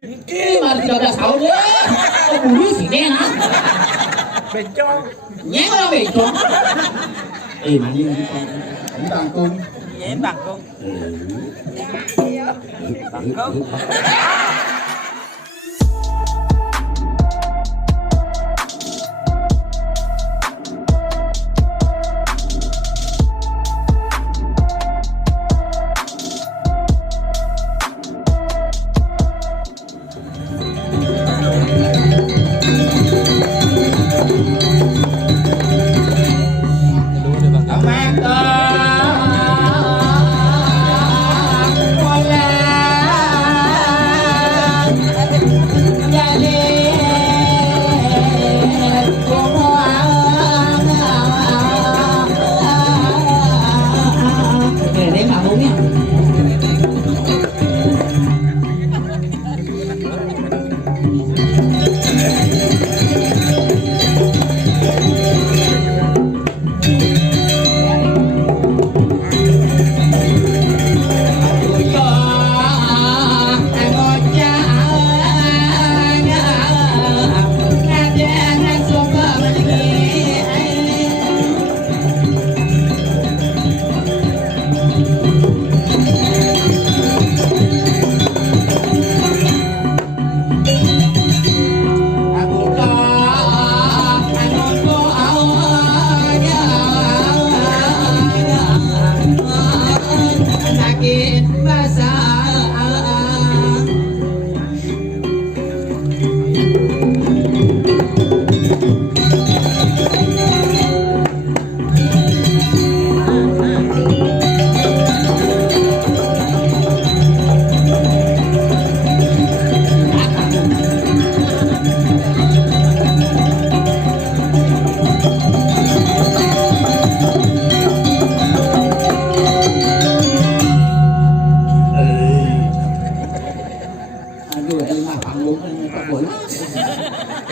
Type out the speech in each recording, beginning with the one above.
Iki mari 13 tahun ya. Kok bulu sini nah. Bencong. Nyeng ora becok. Mandi lagi Pak. Ini bangkung. Iya, bangkung. Bangkung.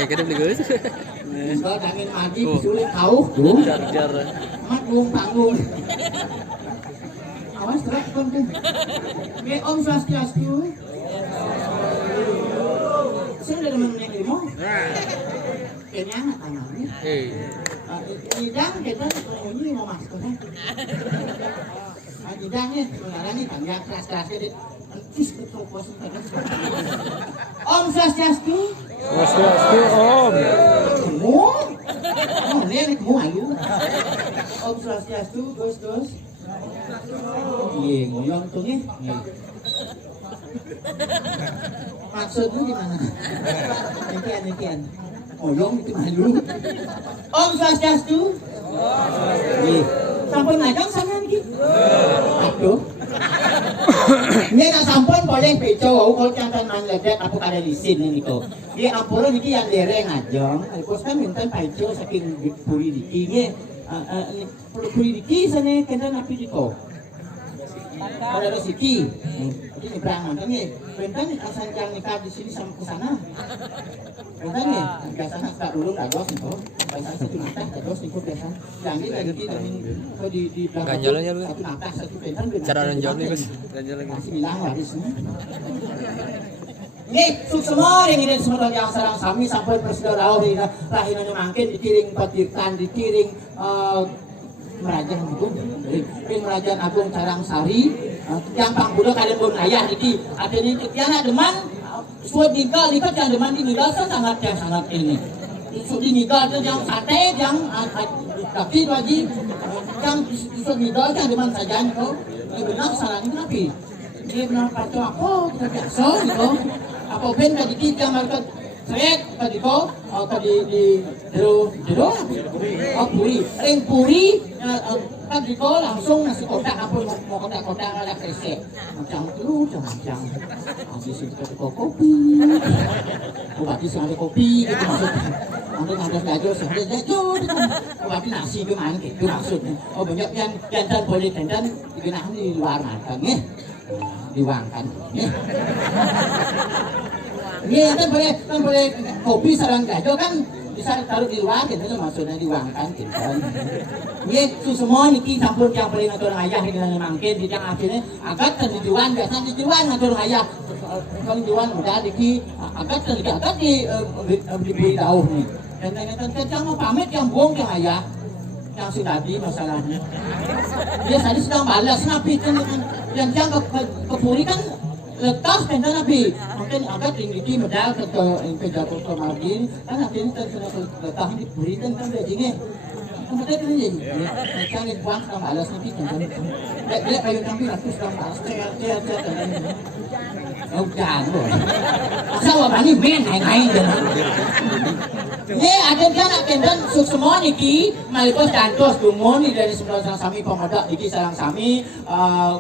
Cái đâm lưới Có đang in mà đi sulit tahu. Đúng. jar Mat luôn tang luôn. Awas gerak kon tuh. Oke, Om Swastiastu. Saya udah demen naik limo. Kayaknya anak tangannya. Hidang kita ini mau masuk kan. Hidangnya sebenarnya nih panjang keras-keras jadi entis ketopos kan. Om Swastiastu. Swastiastu Om. Semua. Oh, ini semua ayu. Om Swastiastu, dos. Iya, ngoyong tuh nih. Maksudnya gimana? Nikian. Ngoyong itu malu. Om Swastiastu. Iya. Sampun ngajak sana nih. Aduh. Ini nak sampun boleh beco, kalau cantan manladat aku kada lisin ini kok. Dia ampura niki yang dereng ajong. Aku kan minta beco saking puri diki nih. Puri diki sana kena napi diko. Ada rezeki. Ini berangan kan nih. Bentar asanjang nikah di sini sama ke sana. Bentar nih, biasanya tak dulu dagos itu. Biasanya satu nafas dagos itu biasa. Yang ini lagi di belakang. Ganjalannya lu. Satu nafas satu bentar. Cara ranjau nih Gus. Ganjalan. Masih bilang lah di sini. Nih, suk semua yang ini semua yang sarang sami sampai presiden rawuh ini rahinanya mangkin dikiring patirtan dikiring Merajaan Agung, Merajaan Agung Carang Sari, yang pangbudak ada pun ayah iki, ada ni yang ada deman, suat nikah yang deman di nikah sangat ini. Suat di nikah itu yang sate, yang tapi lagi yang suat nikah yang deman saja itu, benar salah ini tapi dia benar pacu aku kita biasa gitu, apa ben tadi kita mereka Sret tadi ko tadi di jero puri tadi ko langsung nasi kotak apa mau kotak ada kresek macam itu macam habis itu kopi berarti ada kopi itu maksudnya ada gajo berarti nasi itu mana gitu maksudnya banyak yang dan boleh dan digunakan di luar kan nih diuangkan nih. Iya kan boleh kopi sarang gajo kan bisa taruh di luar gitu maksudnya diuangkan gitu kan. Iya itu semua niki campur yang paling ngatur ayah dengan mangkin di yang akhirnya agak dijual biasa dijual ngatur ayah kalau Dewan udah agak diberitahu nih. Dan jangan pamit yang buang yang ayah, yang si tadi masalahnya. Dia tadi sedang balas nabi kan yang jangan kepuri kan letas kan nabi. Mungkin agak tinggi medal ke pejabat margin kan akhirnya letas dipuri kan begini. Kemudian ini jadi, buang sedang balas nabi kan. Dia kayu kami ratus sedang balas, dia oh jangan, asal orang ini main naik-naik jangan. Ini ada kan semua niki malipos dantos dumoni dari sebelah sami pemodak niki sarang sami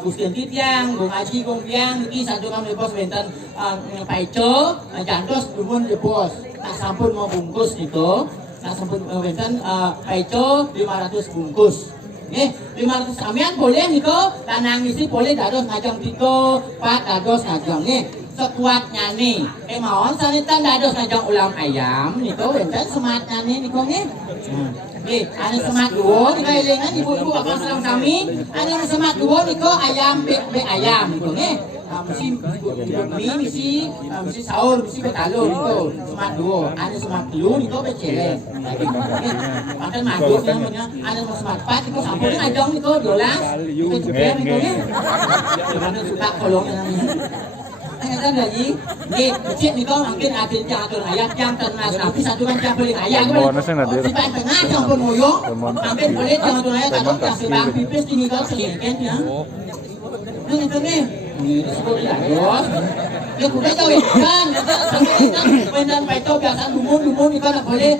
Gustian Titiang, Gung Aji, Gung Biang niki satu kami malipos benten paico dantos dumon lepos. Tak sampun mau bungkus itu, tak sampun benten paico 500 bungkus. Nih, 500 samian boleh niko, tanang isi boleh dados ngajang 3, 4 dados ngajang nih. Sekuatnya nih, mawon sanitan dados ngajang ulam ayam niko, benten sematnya nih niko nih. Nih, ada semat dua, niko elingan ibu-ibu apa serang sami, ada semat dua niko ayam be ayam niko nih. Mesti misi sahur, misi betalur niko, semat dua, ada semat telu niko becele. Makan maduk yang punya ada semat 4 niko sampun ngajong niko 12, niko cepet niko nih. Mana suka kolong yang ini. Kan lagi, nih kecil niko mungkin ada yang atur ayat yang ternas, tapi satu kan yang boleh ayat. Di tengah yang pun moyong, mungkin boleh yang atur ayat atau kasih bang pipis di niko selingkan ya. Nih itu nih. Disebut dados, ya kuda jauh ikan, wendan paito biasa dumun ikan boleh,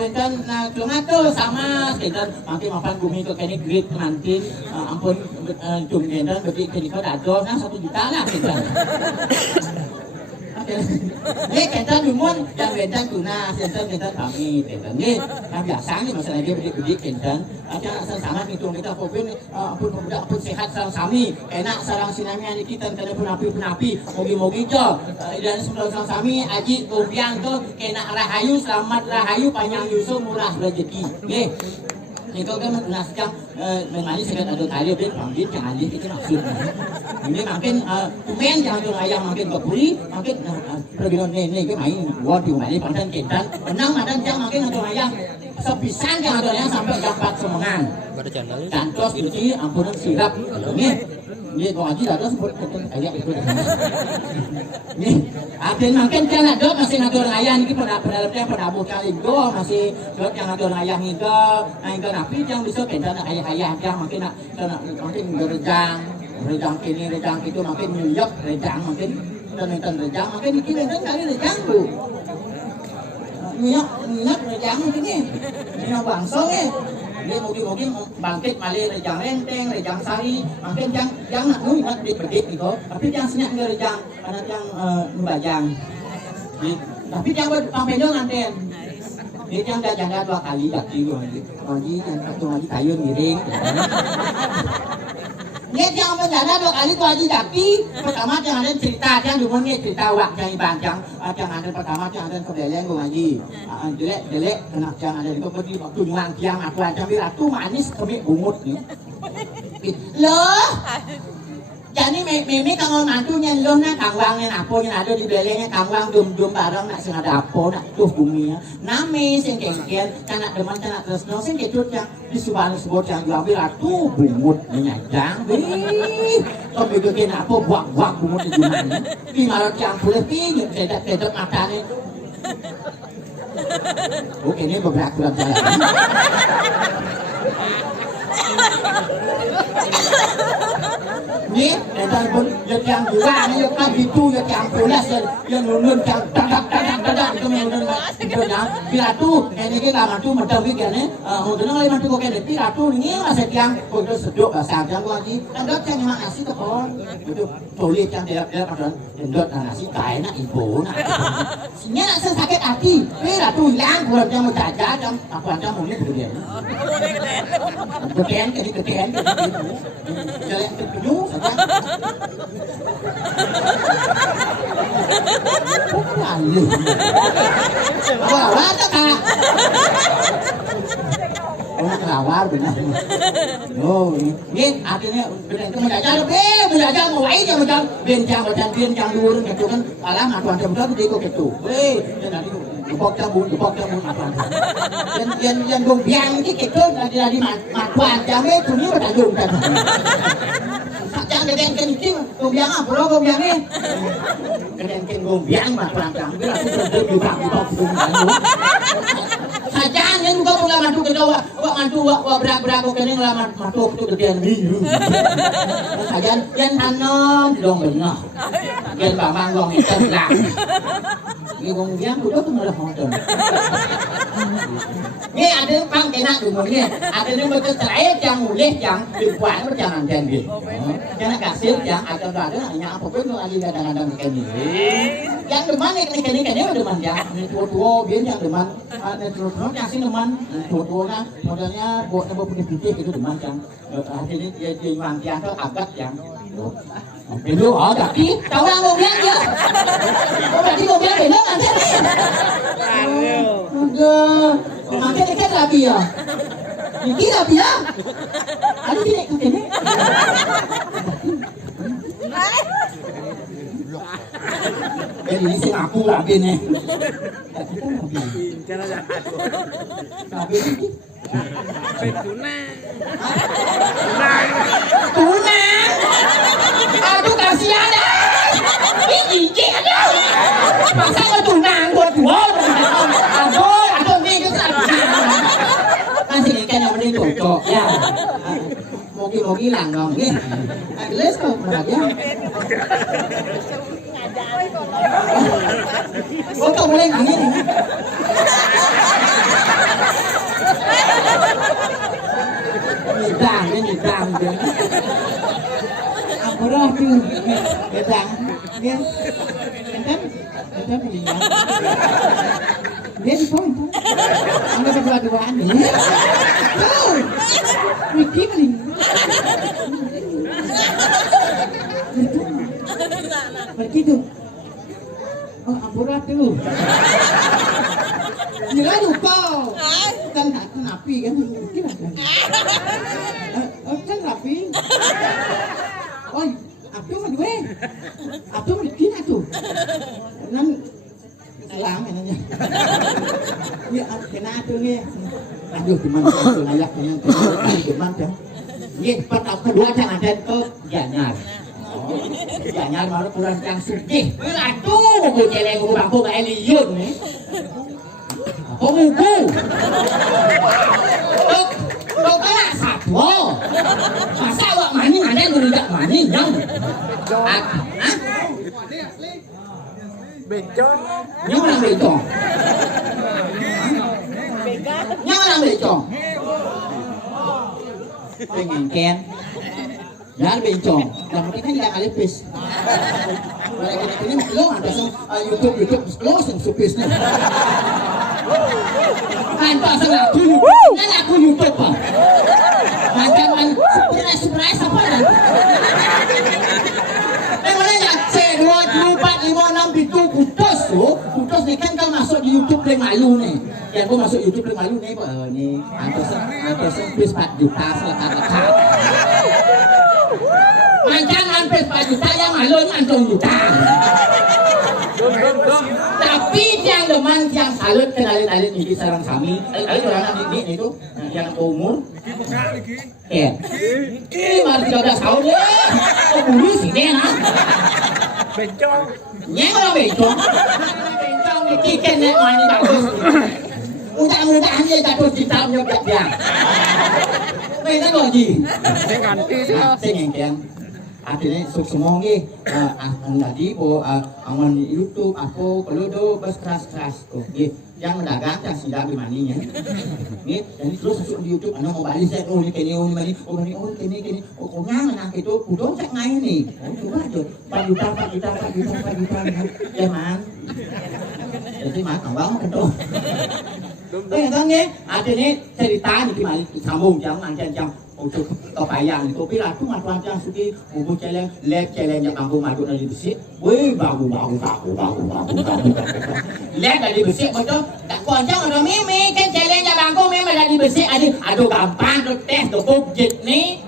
wendan kelemato sama, wendan makin mapan bumi ke kini grid nanti, ampun cum wendan bagi kini kau dados, nah 1 juta lah wendan. Ini kita dumun yang wendan tuna, wendan kami, wendan ini, nah biasa nih masalah dia beli kendan, aja sama hitung kita pun pemuda pun sehat sarang sami, enak sarang sinami ani kita kena penapi, mogi jo, dan sebelum sarang sami aji kumpiang tu kena rahayu, selamat rahayu, panjang yuso murah rezeki, nih. Niko kan menaskan mengalir sekat ada tali ben pamit yang alih itu maksudnya. Ini makin kumen yang ada ayam makin kepuri, makin pergian ini ke main buat di rumah ini pandan kentan, enam madan yang makin ada ayam sepisan yang ada ayam sampai jam 4 semangan. Cantos itu sih ampunan sirap. Ini kau aji ada sebut ayam itu. Nih, akhirnya makin kan ada masih ada ayam ini pedalamnya pedabu kali do masih yang ada ayam itu, napi yang bisa kentan ayah yang makin rejang kini rejang itu makin nyuyok rejang makin dan rejang makin dikira dan kali rejang tu nyuyok rejang makin ni yang bangsa ni dia mungkin bangkit malih rejang renteng rejang sari makin yang nak ingat bedik itu tapi yang senyap ni rejang pada yang nubajang tapi yang pampendong nanti dia yang dah janda 2 kali lagi yang satu lagi kayu miring. Dia yang menjanda 2 kali tu lagi tapi pertama yang ada cerita yang dulu ni cerita wak yang ibang yang ada pertama yang ada kebeleng gua lagi jelek kena yang ada itu pergi waktu nyuang yang aku ada ratu manis kami bungut ni. Loh. Jadi mimi kang mantunya lo na kangwangnya apa yang ada di belengnya kangwang dum barang nak sing ada apa nak tuh bumi ya nami sing kengkian canak deman canak tresno sing ketut yang disubang sebut yang diambil ratu bungut menyajang kau bikin apa buang bungut di mana di marat yang boleh pinjam sedap matanya oke ini beberapa bulan jalan ni dan pun yang dua ni yang kan itu yang polas yang nunun yang dadak itu nunun itu ya piratu ini kita mantu macam ni kan mungkin orang mantu kau kan piratu ni masih yang untuk seduk bahasa yang gua lagi dan dot yang mak nasi tu pun itu tolit yang dia macam dot nasi kaya nak ibu nak sinya nak sakit hati piratu hilang gua yang mau jaga yang aku macam mungkin kemudian kemudian jalan terpenuh lalu apa tak orang lawar benar. Oh, ini artinya benar itu menjajar menjajar mau wae dia macam bincang dulu gitu kan. Alah atuan jam di kok gitu. Nanti bok cabun apa. Yang gombiang gitu jadi matuan jamnya tu ni pada jom kan. Jangan kedengken itu gombiang apa lo gombiangnya? Kedengken gombiang matuan jam. Bila aku sedih juga tu. Sajaan yang juga pula mantu ke Jawa, berak kok kene ngelamat mantu tu kedean ni. Sajaan yang tanam dong benar. Yang bamang dong itu lah. Ni wong biang kudu tu malah hoton. Ni ada pang kena dulu ni. Ada ni betul terakhir yang mulih yang dibuat jangan jangan. Jangan kasih yang akan ada hanya apa pun lagi kadang-kadang kene. Yang deman ni kene deman yang tua biar yang deman terus yang sini deman tua kan modelnya buat nama punya putih itu deman yang akhirnya dia yang tu agak yang dulu tapi tahu orang ngomong dia berarti ngomong dia nak nanti makan dekat rapi ya ini rapi ya ada tidak tu kene ini sih aku rapi ni Jangan ada rapi ni tuna aduh kasihan dah ini jijik aduh masa kau tunang buat dua aduh ni tu tak masih ikan yang beri cocok ya mogi lang dong ni les kau berapa kau boleh ni Nidang dia. Apa dah tu? Nidang. Dia. Entah ni. Dia di pun. Anda berdua-duaan ni. Tu. Wiki ni. Begitu. Oh, apa dah tu? Ni lah kau. Kan napi kan? Kan rapi. Oi, aku mana gue? Aku mana kini aku? Nan lang kan aja. Ya, kena tu ni. Aduh, gimana tu layaknya? Gimana tu? Ni pertama kedua jangan ada kau janyar. Janyar malu kurang yang suci. Aduh, gue jelek gue bangku ke Eliud ni. Buku. Kau kena satu. Masa awak maning ada tidak maning yang? bencong. Yang orang bencong. Yang orang bencong. Pengen ken. Jangan bencong. Yang penting kan tidak alipis. Ini belum ada YouTube belum supis ni. Mantap sangat tu. Kan aku YouTube pak. Macam surprise apa dah? Memangnya yang C2, 4, 5, 6 itu putus ni kan kau masuk di YouTube yang malu ni. Yang kau masuk YouTube yang malu ni ni hampir 4 juta selaka-laka. Macam hampir 4 juta yang malu macam juta. Tapi yang deman yang salut kenalin ini sarang kami. Alit orang ini itu yang umur. Ya. Masih 13 tahun ya. Umur sini nah. Bencong. Nyeng orang bencong. Bencong ni kiken ni mani bagus. Mudah-mudahan dia jatuh cinta menyebab dia. Bencong lagi. Saya ganti sih. Saya ngengkeng. Akhirnya semua ni tadi awan YouTube apa kalau do bas keras okey yang mendagang yang sudah di maninya ni dan terus masuk di YouTube anak mau balik saya ni kini mani kini nyang nak itu kudong cak ngai ni coba aja 4 juta ya man jadi man abang kentu kan ni akhirnya cerita ni gimana sambung jangan untuk kebayang itu bila tu matuan yang suki buku celeng lek celeng yang kampung madu dari besi weh bagu lek dari besi betul tak kuancang ada mimi kan celeng yang bangku memang dah dibersih aduh gampang tu tes tu bukit ni.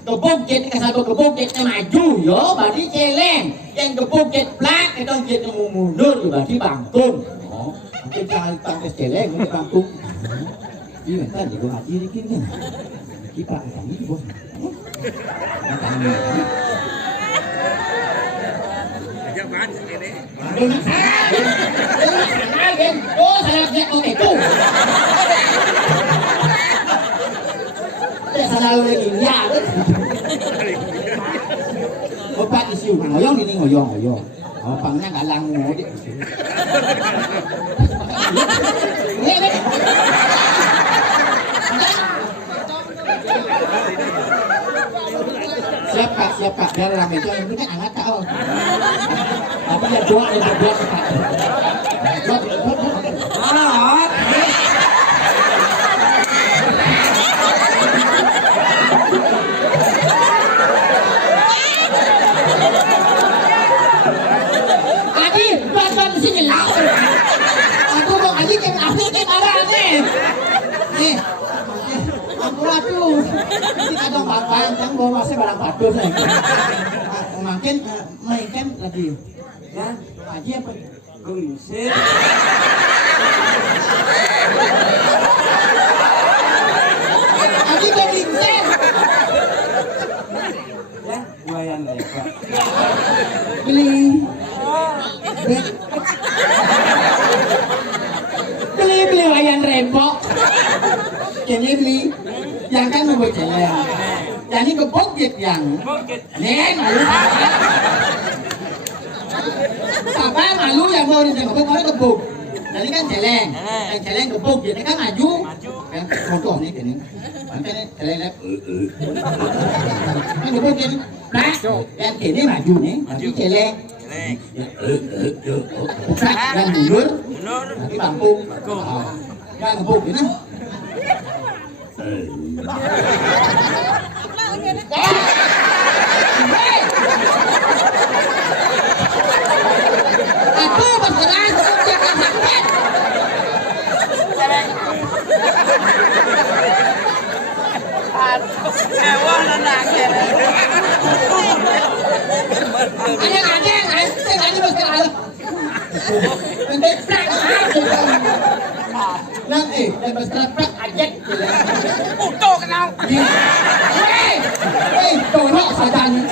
Tu bukit ni kasar tu bukit ni maju yo berarti celeng. Yang tu bukit plak itu kita mundur berarti bangkun. Mungkin jangan tes celeng ni bangkun. Ini kan dia gua mati dikit kan. Kipak kami bos. Jangan ini. Oh, salah dia okey tu. Salah lagi ya. Opat isu ngoyong ini ngoyong. Oh, pangnya galang ngode. Siap kak, biar ramai itu yang penting hangat tau. Tapi ya dua kak. Adi, buat di sini lah. Aku mau Adi yang arah nih. Nih. Waduh, ini kadang bapak yang bawa masih barang padus nih. Makin mainkan lagi, ya aja apa? Gelingsir. Aji gelingsir. Ya, buayan lepak. Beli wayan rempok. Ini beli. Yang kan membuat celeng. Jadi kebukit yang. Nen malu. Papa malu yang mau ditengok kalau kebuk. Jadi kan celeng. Yang celeng kebuk jadi kan maju. Kan contoh nih gini. Kan celeng. Kan kebuk jadi. Nah, yang ini maju nih, nanti celeng. Pusat dan mundur. Nanti bangku. Kan kebuk ini. Aku bergerak jangan sakit. Mewah lah nak. Ada bergerak. Penting prak. Nang dan bergerak prak ajak. Utuh kenal. Dorok sajan.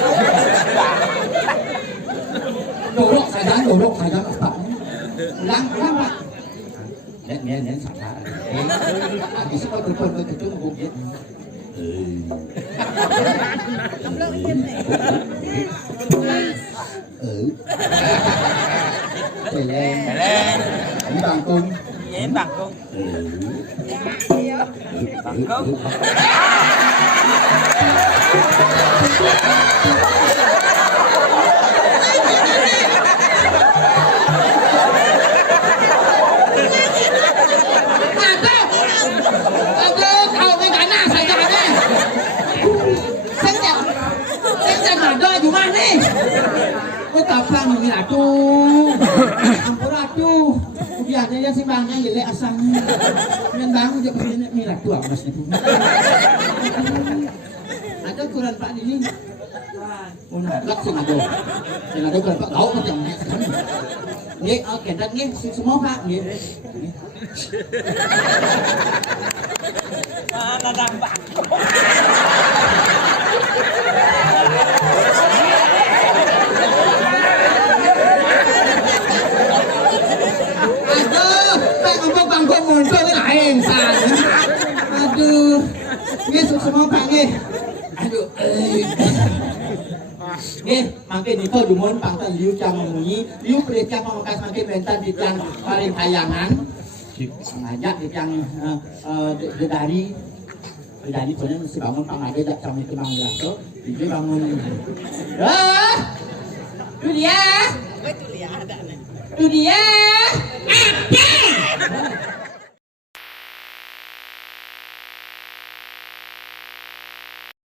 Dorok sajan apa? Ulang Pak. Nen saja. Habis itu betul itu bukit. Celeng. Ini bangkung. Iya bangkung. Bangkung. Kapang ni aduh. Ampun aduh. Biasanya si bangnya jelek asangnya. Yang bangun dia begini ni ratu amas ni. Ada kurang Pak ini. Una langsung ada. Yang ada kurang Pak kau macam ni. Ni okey dan ni semua Pak ni. Mana nampak. Muncul ni lain san. Aduh. Ni semua Pak ni. Aduh. Ni makin itu dumon pangtan liu cang mengunyi, liu percaya pemakas makin bentar di cang paling tayangan. Ngajak di cang dari sebenarnya mesti bangun pang ada jak cang itu bang laso. Jadi bangun. Tu dia. Betul ya ada nih. Tu dia.